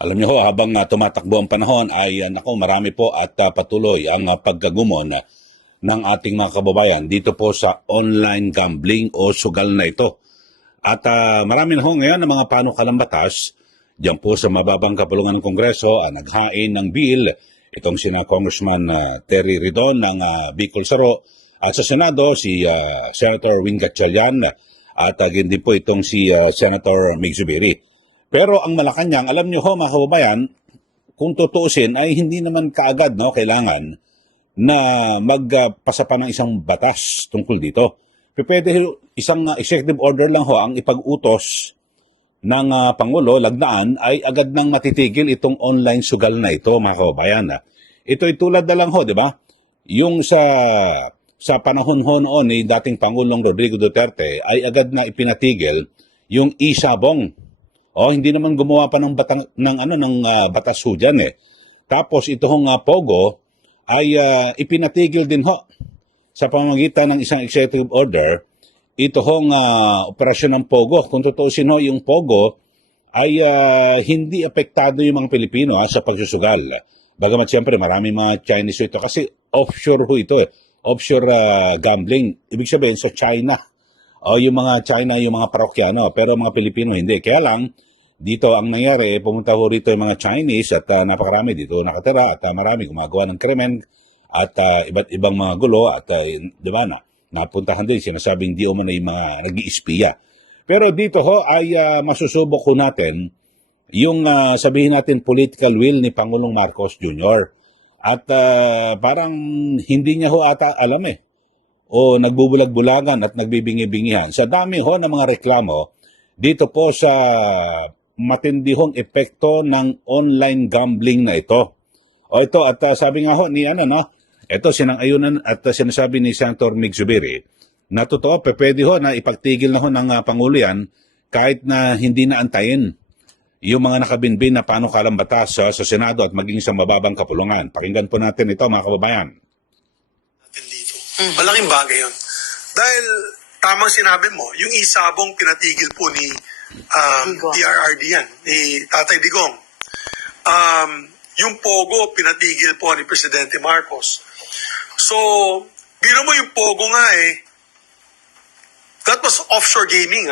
Alam niyo ho, habang tumatakbo ang panahon ay nako, marami po at patuloy ang pagkagumon ng ating mga kababayan dito po sa online gambling o sugal na ito. At marami na ho ngayon ng mga panukalang batas diyan po sa mababang kapulungan ng Kongreso naghain ng bill itong sina Congressman Terry Ridon ng Bicol Saro at sa Senado si Senator Win Gatchalian at din po itong si Senator Mig Zubiri. Pero ang Malacanang, alam niyo ho mga kababayan, kung tutuusin ay hindi naman kaagad kailangan na magpasa pa ng isang batas tungkol dito. Pwede isang executive order lang ho ang ipag-utos ng Pangulo, lagnaan, ay agad nang matitigil itong online sugal na ito mga kababayan. Ito ay tulad na lang ho, di ba? Yung sa panahon ho noon ni dating Pangulong Rodrigo Duterte ay agad na ipinatigil yung isabong. Hindi naman gumawa pa ng batas ho dyan eh. Tapos ito hong Pogo ay ipinatigil din ho sa pamamagitan ng isang executive order. Ito hong operasyon ng Pogo. Kung tutuusin ho, yung Pogo ay hindi apektado yung mga Pilipino sa pagsusugal. Bagamat siyempre maraming mga Chinese ito kasi offshore ho ito eh. Offshore gambling. Ibig sabihin sa China. Yung mga China, yung mga parokyano, pero mga Pilipino hindi. Kaya lang, dito ang nangyari, pumunta ho rito yung mga Chinese at napakarami dito nakatira at marami gumagawa ng krimen at iba't ibang mga gulo at di ba napuntahan din, sinasabing di umano yung mga nag-iispiya. Pero dito ho ay masusubok ko natin yung sabihin natin political will ni Pangulong Marcos Jr. At parang hindi niya ho ata alam o nagbubulag-bulagan at nagbibingi-bingihan. Sa dami ho ng mga reklamo, dito po sa matindihong epekto ng online gambling na ito. Ito, at sabi nga ho ni ito sinang-ayunan at sinasabi ni Senator Mig Zubiri, na totoo, pwede ho na ipagtigil na ho ng Pangulo yan kahit na hindi na antayin yung mga nakabinbin na panukalang batas sa Senado at maging sa mababang kapulungan. Pakinggan po natin ito mga kababayan. Dito. Malaking bagay yun. Dahil tamang sinabi mo, yung isabong pinatigil po ni DRRD yan, ni Tatay Digong. Yung Pogo pinatigil po ni Presidente Marcos. So, biro mo yung Pogo nga that was offshore gaming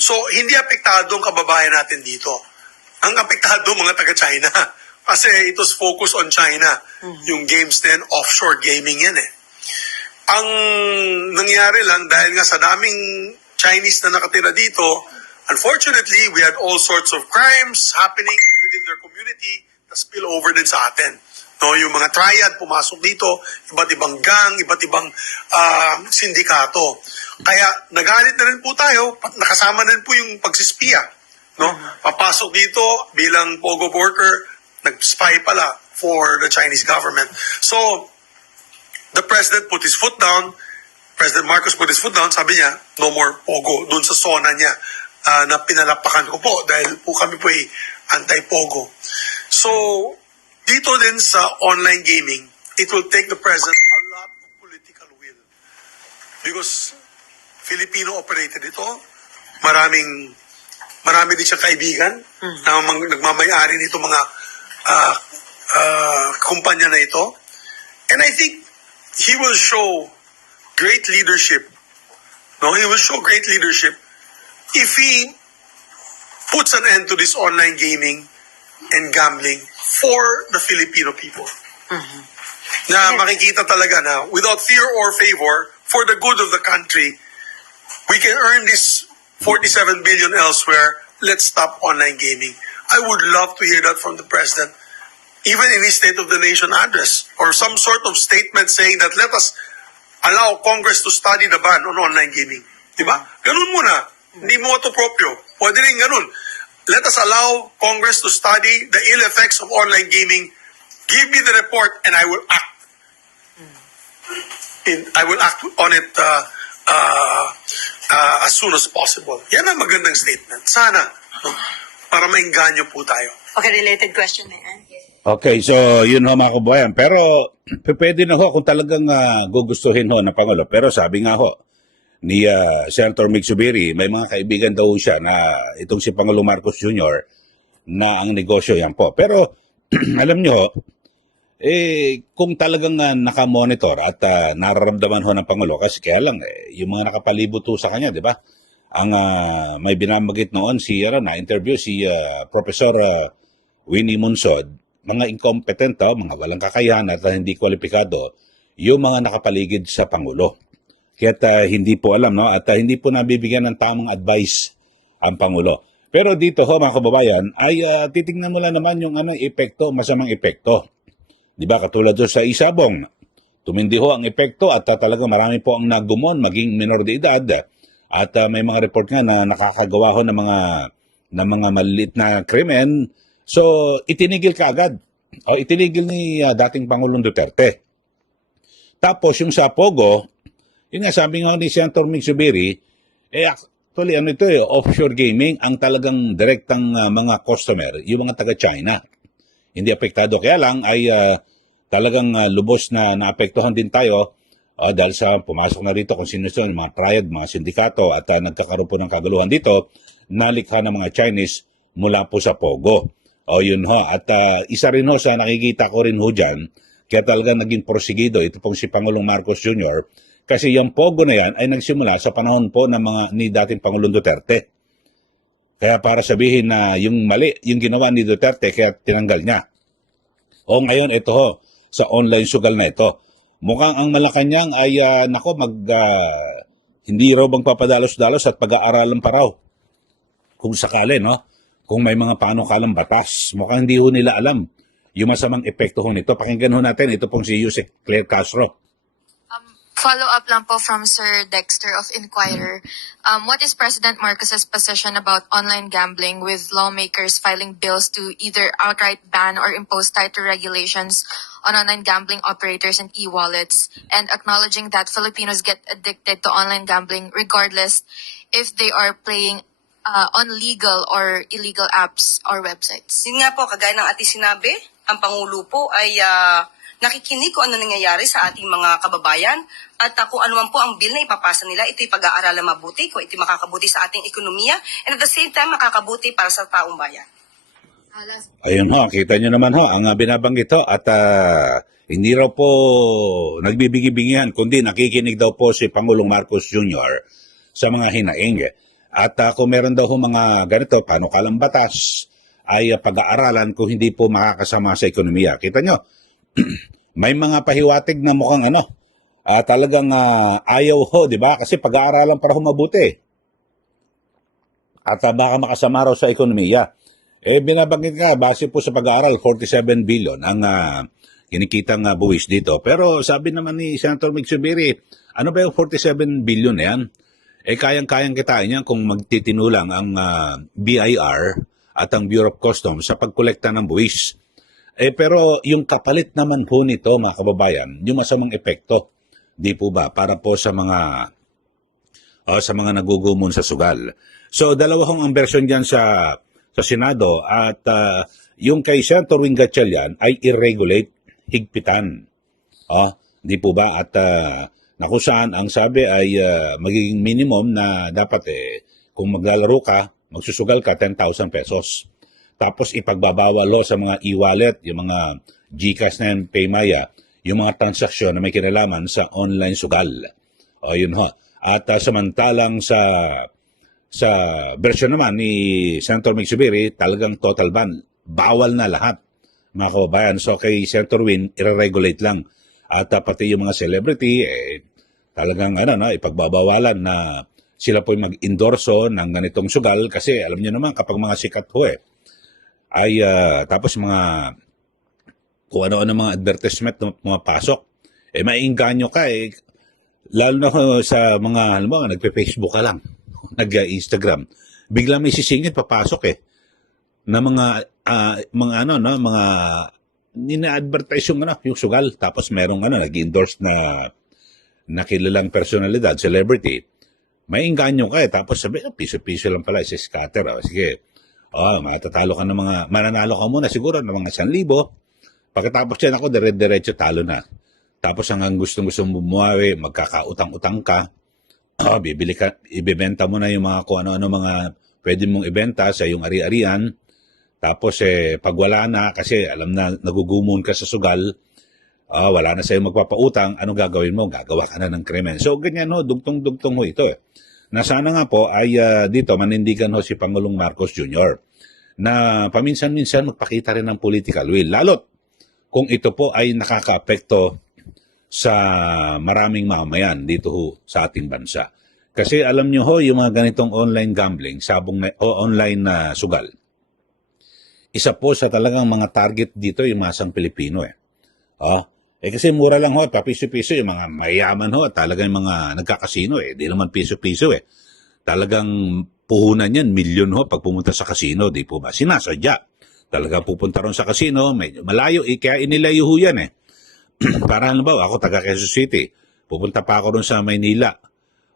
So, hindi apektado ang kababayan natin dito. Ang apektado mga taga-China. Kasi it was focused on China. Yung games din, offshore gaming yan Ang nangyari lang dahil nga sa daming Chinese na nakatira dito, unfortunately, we had all sorts of crimes happening within their community na spill over din sa atin. Yung mga triad pumasok dito, iba't ibang gang, iba't ibang sindikato. Kaya nagalit na rin po tayo, nakasama na rin po yung pagsispiya. Papasok dito bilang Pogo worker, nag-spy pala for the Chinese government. So, the President put his foot down, President Marcos put his foot down, sabi niya, no more Pogo, dun sa zona niya na pinalapakan ko po dahil po kami po anti-Pogo. So, dito din sa online gaming, it will take the President a lot of political will. Because Filipino operated ito, marami din siya kaibigan na nagmamayari nito mga kumpanya na ito. And I think he will show great leadership. He will show great leadership if he puts an end to this online gaming and gambling for the Filipino people. Na makikita talaga na without fear or favor, for the good of the country, we can earn this 47 billion elsewhere. Let's stop online gaming. I would love to hear that from the President, even in his State of the Nation address, or some sort of statement saying that let us allow Congress to study the ban on online gaming. Diba? Ganun muna. Hindi mo ito proprio. Pwede rin ganun. Let us allow Congress to study the ill effects of online gaming. Give me the report and I will act. I will act on it as soon as possible. Yan ang magandang statement. Sana, para maingganyo po tayo. Okay, related question, Mayor. Okay, so yun ho mga kababayan. Pero pwede na ho kung talagang gugustuhin ho ng Pangulo. Pero sabi nga ho ni Senator Mig Zubiri, may mga kaibigan daw siya na itong si Pangulong Marcos Jr. na ang negosyo yan po. Pero alam nyo ho, kung talagang nakamonitor at nararamdaman ho ng Pangulo, kasi kaya lang, yung mga nakapalibot ho sa kanya, di ba? Ang may binamagit noon na-interview si Professor Winnie Monsod, mga incompetent, mga walang kakayahan at hindi kwalipikado, yung mga nakapaligid sa Pangulo. Kaya hindi po alam, no? At hindi po nabibigyan ng tamang advice ang Pangulo. Pero dito ho, mga kababayan, ay titingnan mo lang naman yung epekto, masamang epekto. Di ba, katulad doon sa Isabong, tumindi ho ang epekto at talagang marami po ang nagumon, maging minor de edad. At may mga report nga na nakakagawa ho ng mga maliit na krimen. So, itinigil kaagad. O itinigil ni dating Pangulong Duterte. Tapos, yung sa Pogo, yun nga sabi nga ni Senator Mig Zubiri, actually, offshore gaming, ang talagang direktang mga customer, yung mga taga-China. Hindi apektado. Kaya lang ay talagang lubos na naapektuhan din tayo dahil sa pumasok na rito kung sino yung mga triad, mga sindikato at nagkakaroon po ng kagaluhan dito, nalikha ng mga Chinese mula po sa Pogo. O yun ho. At isa rin ho sa nakikita ko rin ho dyan, kaya talagang naging prosigido, ito pong si Pangulong Marcos Jr., kasi yung Pogo na yan ay nagsimula sa panahon po ng ni dating Pangulong Duterte. Kaya para sabihin na yung mali, yung ginawa ni Duterte, kaya tinanggal niya. O ngayon, ito ho, sa online sugal na ito. Mukhang ang Malacanang ay, hindi raw bang papadalos-dalos at pag-aaralan pa raw. Kung sakali, no? Kung may mga panukalang batas. Mukhang hindi ho nila alam yung masamang epekto ho nito. Pakinggan ho natin, ito pong si Yusek Claire Castro. Follow up lang po from Sir Dexter of Inquirer. What is President Marcos's position about online gambling with lawmakers filing bills to either outright ban or impose tighter regulations on online gambling operators and e-wallets, and acknowledging that Filipinos get addicted to online gambling regardless if they are playing on legal or illegal apps or websites? Yun nga po, kagaya ng ating sinabi, ang Pangulo po ay nakikinig kung ano nangyayari sa ating mga kababayan at kung ano man po ang bill na ipapasa nila, ito'y pag-aaralan mabuti, kung ito'y makakabuti sa ating ekonomiya and at the same time makakabuti para sa taong bayan. Ayun ho, kita nyo naman ho, ang binabanggit ho at hindi raw po nagbibigi-bingihan, kundi nakikinig daw po si Pangulong Marcos Jr. sa mga hinaing. At kung meron daw ho mga ganito, panukalang batas, ay pag-aaralan kung hindi po makakasama sa ekonomiya. Kita nyo, may mga pahiwatig na mukhang talagang ayaw ho, di ba? Kasi pag-aaralan para mabuti. At baka makasama raw sa ekonomiya. Binabanggit nga, base po sa pag-aaral, 47 billion ang kinikitang buwis dito. Pero sabi naman ni Senator Mig Zubiri, ano ba yung 47 billion na yan? Kayang-kayang kitain yan kung magtitinulang ang BIR at ang Bureau of Customs sa pagkolekta ng buwis. Pero yung kapalit naman po nito, mga kababayan, yung masamang epekto, di po ba, para po sa mga nagugumon sa sugal. So, dalawang ang version dyan sa Senado at yung kay Senator Wing Gatchalian ay i-regulate, higpitan. Di po ba? At na kung saan ang sabi ay magiging minimum na dapat kung maglalaro ka, magsusugal ka 10,000 pesos. Tapos ipagbabawal ho sa mga e-wallet, yung mga GCash na yan, Paymaya, yung mga transaksyon na may kinalaman sa online sugal. O yun ho. At samantalang sa version naman ni Senator Mig Zubiri, talagang total ban. Bawal na lahat, mga kababayan. So kay Senator Win, i-regulate lang. At pati yung mga celebrity, talagang ipagbabawalan na sila po mag-endorso ng ganitong sugal. Kasi alam niyo naman, kapag mga sikat ho ay tapos mga kung ano-ano mga advertisement na pumapasok, maiinganyo ka lalo na sa mga, nagpe-Facebook ka lang, nag-Instagram, bigla may sisingit papasok na mga nina-advertise yung sugal, tapos merong nag-endorse na kilalang personalidad, celebrity, maiinganyo ka tapos sabi, piso-piso lang pala, scatter, sige, matatalo ka ng mga, mananalo ka muna siguro ng mga 1,000. Pagkatapos yan ako, dire-diretso talo na. Tapos ang gustong-gustong bumuwi, magkakautang-utang ka, bibili ka, ibebenta mo na yung mga kung ano-ano mga pwede mong ibenta sa iyong ari-arian. Tapos pag wala na, kasi alam na nagugumon ka sa sugal, wala na sa'yo magpapautang, anong gagawin mo? Gagawa ka na ng krimen. So ganyan ho, dugtong-dugtong ho ito. Na sana nga po ay dito manindigan ho si Pangulong Marcos Jr. na paminsan-minsan magpakita rin ng political will. Lalo't kung ito po ay nakakaapekto sa maraming mamamayan dito ho sa ating bansa. Kasi alam nyo ho, yung mga ganitong online gambling, online na sugal, isa po sa talagang mga target dito yung masang Pilipino kasi mura lang ho, papiso-piso yung mga mayaman ho, talagang mga nagkakasino di naman piso-piso Talagang puhunan yan, milyon ho pag pumunta sa kasino, di po ba? Sinasadya. Talaga pupunta ron sa kasino, medyo malayo, kaya inilayo ho yan Para halimbawa, ako taga Quezon City, pupunta pa ako ron sa Maynila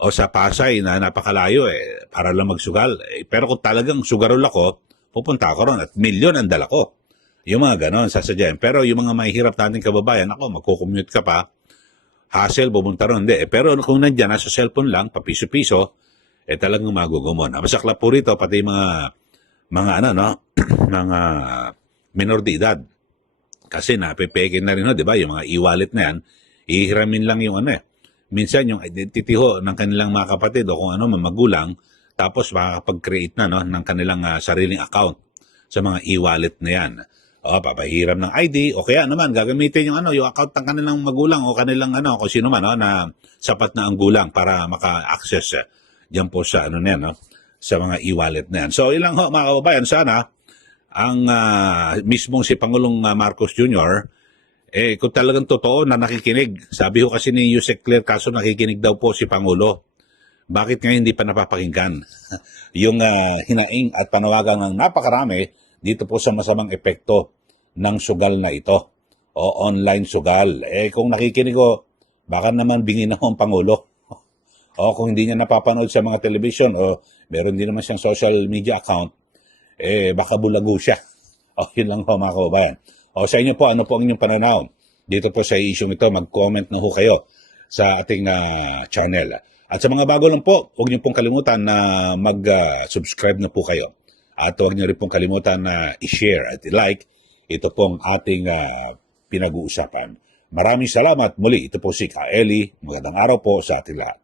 o sa Pasay na napakalayo para lang magsugal. Pero kung talagang sugarol ako, pupunta ako ron at milyon ang dala ko. Yung mga ganon, sasadyain. Pero yung mga mahihirap nating kababayan, ako, magkukommute ka pa, hassle, pumunta ron. Hindi. Pero kung nandyan, nasa cellphone lang, papiso-piso, talagang magugumon. Masaklap po rito, pati mga mga minor de edad. Kasi napipekin na rin di ba? Yung mga e-wallet na yan, ihiramin lang yung minsan yung identity ho ng kanilang mga kapatid o kung magulang, tapos makakapag-create na ng kanilang sariling account sa mga e-wallet na yan. Papahiram ng ID o kaya naman gagamitin yung yung account ng kanilang magulang o kanilang kung sino man na sapat na ang gulang para maka-access diyan po sa sa mga e-wallet na yan. So ilang ho mga kababayan, sana ang mismong si Pangulong Marcos Jr. Kung talagang totoo na nakikinig. Sabi ho kasi ni Yusek Claire Caso nakikinig daw po si Pangulo. Bakit ngayon hindi pa napapakinggan yung hinaing at panawagan ng napakarami dito po sa masamang epekto ng sugal na ito o online sugal. Kung nakikinig ko, baka naman bingin na ang Pangulo. O kung hindi niya napapanood sa mga television o meron din naman siyang social media account, baka bulago siya. Yun lang po mga kababayan. Sa inyo po, ano po ang inyong pananaw? Dito po sa issue ito, mag-comment na ho kayo sa ating channel. At sa mga bago lang po, huwag niyo pong kalimutan na mag-subscribe na po kayo. At huwag niyo rin pong kalimutan na i-share at i-like ito pong ating pinag-uusapan. Maraming salamat muli. Ito po si Ka Eli. Magandang araw po sa ating lahat.